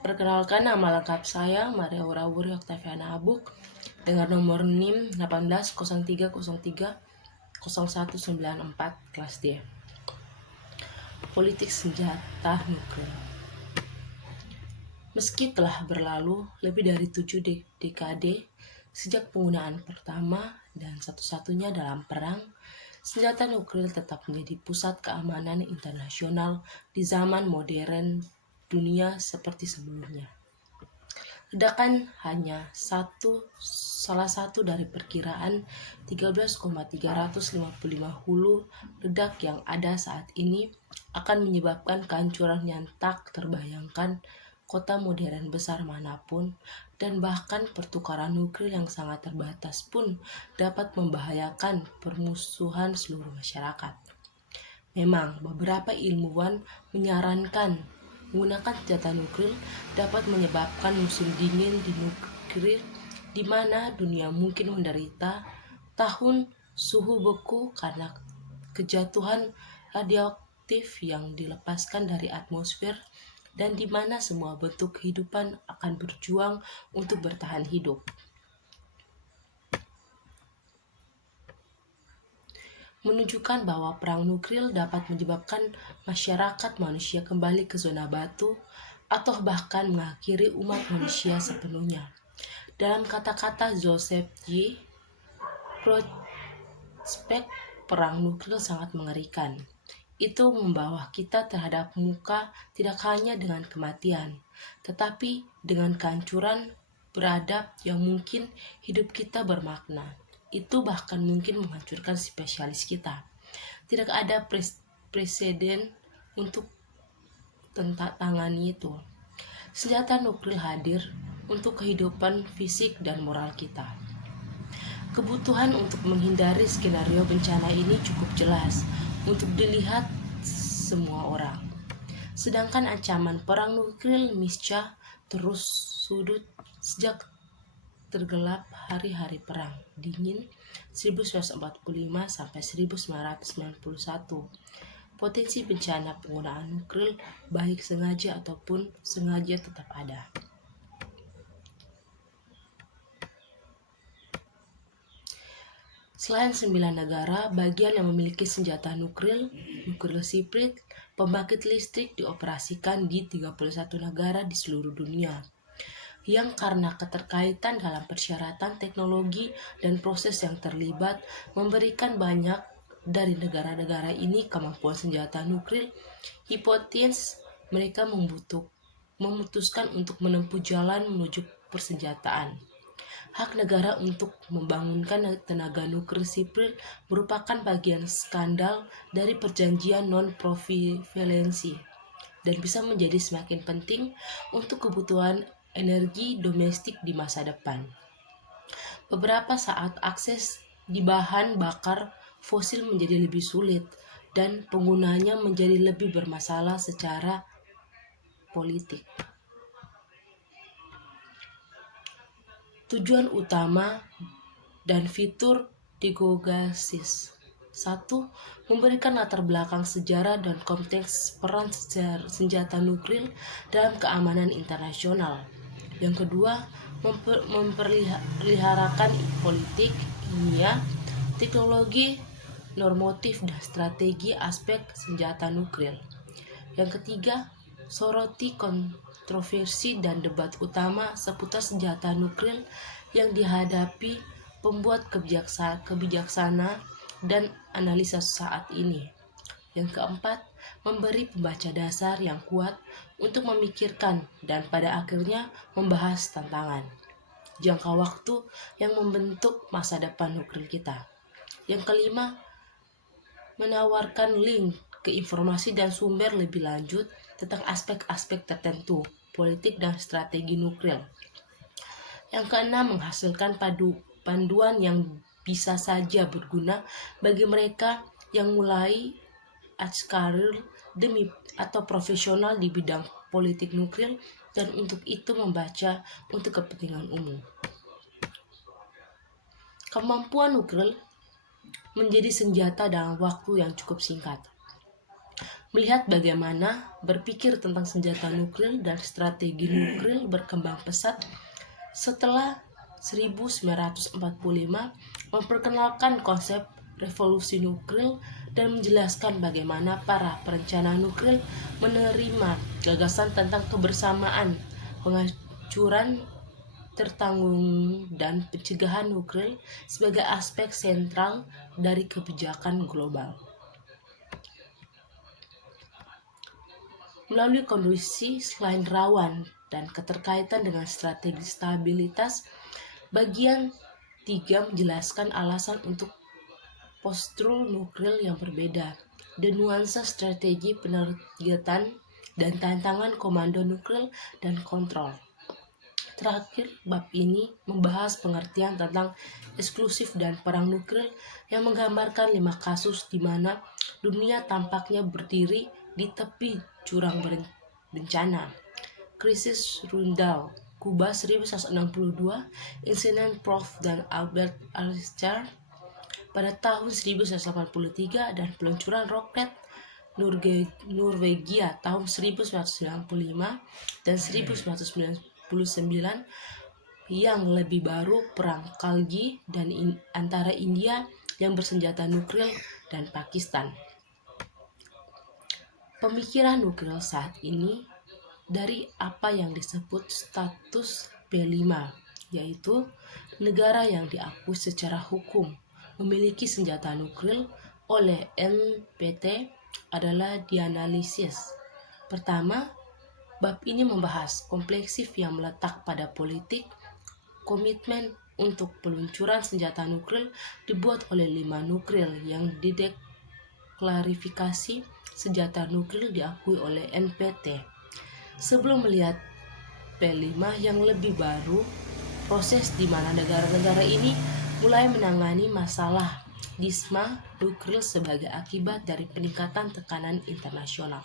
Perkenalkan, nama lengkap saya Maria Wurawuri Oktaviana Abuk dengan nomor NIM 1803030194 kelas D. Politik senjata nuklir. Meski telah berlalu lebih dari 7 dekade sejak penggunaan pertama dan satu-satunya dalam perang, senjata nuklir tetap menjadi pusat keamanan internasional di zaman modern dunia seperti sebelumnya. Ledakan hanya salah satu dari perkiraan 13,355 hulu ledak yang ada saat ini akan menyebabkan kehancuran yang tak terbayangkan kota modern besar manapun, dan bahkan pertukaran nuklir yang sangat terbatas pun dapat membahayakan permusuhan seluruh masyarakat. Memang, beberapa ilmuwan menyarankan menggunakan senjata nuklir dapat menyebabkan musim dingin di nuklir, di mana dunia mungkin menderita tahun suhu beku karena kejatuhan radioaktif yang dilepaskan dari atmosfer, dan di mana semua bentuk kehidupan akan berjuang untuk bertahan hidup. Menunjukkan bahwa perang nuklir dapat menyebabkan masyarakat manusia kembali ke zona batu atau bahkan mengakhiri umat manusia sepenuhnya. Dalam kata-kata Joseph J. prospek perang nuklir sangat mengerikan. Itu membawa kita terhadap muka tidak hanya dengan kematian, tetapi dengan kehancuran beradab yang mungkin hidup kita bermakna. Itu bahkan mungkin menghancurkan spesialis kita. Tidak ada presiden untuk tangani itu. Senjata nuklir hadir untuk kehidupan fisik dan moral kita. Kebutuhan untuk menghindari skenario bencana ini cukup jelas untuk dilihat semua orang. Sedangkan ancaman perang nuklir misca terus sudut sejak tergelap hari-hari perang dingin 1945 sampai 1991. Potensi bencana penggunaan nuklir baik sengaja ataupun sengaja tetap ada. Selain 9 negara bagian yang memiliki senjata nuklir siprit, pembangkit listrik dioperasikan di 31 negara di seluruh dunia, yang karena keterkaitan dalam persyaratan teknologi dan proses yang terlibat memberikan banyak dari negara-negara ini kemampuan senjata nuklir. Hipotesis mereka memutuskan untuk menempuh jalan menuju persenjataan. Hak negara untuk membangunkan tenaga nuklir sipil merupakan bagian skandal dari perjanjian non-proliferasi dan bisa menjadi semakin penting untuk kebutuhan energi domestik di masa depan. Beberapa saat akses di bahan bakar fosil menjadi lebih sulit dan penggunanya menjadi lebih bermasalah secara politik. Tujuan utama dan fitur Digogasis. 1. Memberikan latar belakang sejarah dan konteks peran senjata nuklir dalam keamanan internasional. Yang kedua, memperlihatkan politik, ilmiah, teknologi, normatif, dan strategi aspek senjata nuklir. Yang ketiga, soroti kontroversi dan debat utama seputar senjata nuklir yang dihadapi pembuat kebijaksana dan analisa saat ini. Yang keempat, memberi pembaca dasar yang kuat untuk memikirkan dan pada akhirnya membahas tantangan jangka waktu yang membentuk masa depan nuklir kita. Yang kelima, menawarkan link ke informasi dan sumber lebih lanjut tentang aspek-aspek tertentu politik dan strategi nuklir. Yang keenam, menghasilkan panduan yang bisa saja berguna bagi mereka yang mulai karir demi atau profesional di bidang politik nuklir dan untuk itu membaca untuk kepentingan umum. Kemampuan nuklir menjadi senjata dalam waktu yang cukup singkat. Melihat bagaimana berpikir tentang senjata nuklir dan strategi nuklir berkembang pesat setelah 1945 memperkenalkan konsep revolusi nuklir dan menjelaskan bagaimana para perencana nuklir menerima gagasan tentang kebersamaan, penghancuran tertanggung dan pencegahan nuklir sebagai aspek sentral dari kebijakan global. Melalui kondisi selain rawan dan keterkaitan dengan strategi stabilitas, bagian 3 menjelaskan alasan untuk postur nuklir yang berbeda dan nuansa strategi penergetan dan tantangan komando nuklir dan kontrol. Terakhir, bab ini membahas pengertian tentang eksklusif dan perang nuklir yang menggambarkan 5 kasus di mana dunia tampaknya berdiri di tepi jurang bencana. Krisis Rundal, Kuba 1962, insiden Prof dan Albert Einstein pada tahun 1983 dan peluncuran roket Norwegia tahun 1995 dan 1999 yang lebih baru perang Kargil dan antara India yang bersenjata nuklir dan Pakistan. Pemikiran nuklir saat ini dari apa yang disebut status P5, yaitu negara yang diakui secara hukum memiliki senjata nuklir oleh NPT adalah dianalisis. Pertama, bab ini membahas kompleksif yang meletak pada politik. Komitmen untuk peluncuran senjata nuklir dibuat oleh 5 nuklir yang dideklarifikasi senjata nuklir diakui oleh NPT. Sebelum melihat P5 yang lebih baru, proses di mana negara-negara ini mulai menangani masalah disma nuklir sebagai akibat dari peningkatan tekanan internasional.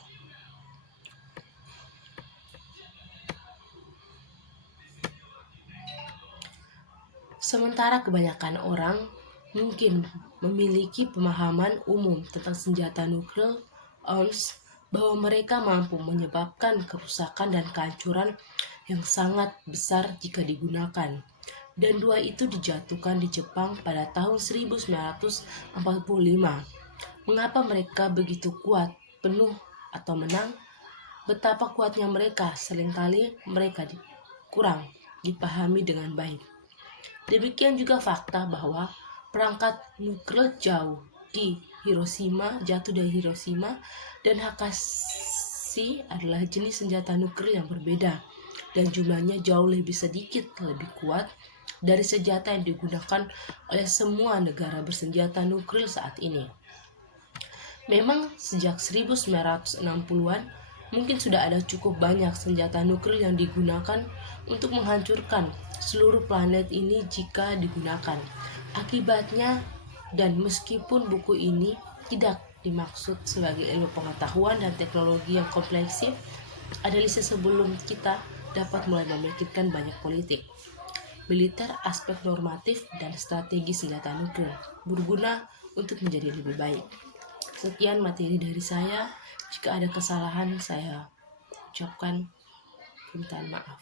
Sementara kebanyakan orang mungkin memiliki pemahaman umum tentang senjata nuklir arms bahwa mereka mampu menyebabkan kerusakan dan kehancuran yang sangat besar jika digunakan. Dan 2 itu dijatuhkan di Jepang pada tahun 1945. Mengapa mereka begitu kuat, penuh atau menang? Betapa kuatnya mereka, seringkali mereka kurang dipahami dengan baik. Demikian juga fakta bahwa perangkat nuklir jatuh dari Hiroshima dan Nagasaki adalah jenis senjata nuklir yang berbeda dan jumlahnya jauh lebih sedikit lebih kuat dari senjata yang digunakan oleh semua negara bersenjata nuklir saat ini. Memang sejak 1960-an mungkin sudah ada cukup banyak senjata nuklir yang digunakan untuk menghancurkan seluruh planet ini jika digunakan. Akibatnya, dan meskipun buku ini tidak dimaksud sebagai ilmu pengetahuan dan teknologi yang kompleksif, ada list sebelum kita dapat mulai memikirkan banyak politik, militer, aspek normatif, dan strategi senjata nuklir berguna untuk menjadi lebih baik. Sekian materi dari saya. Jika ada kesalahan, saya ucapkan permintaan maaf.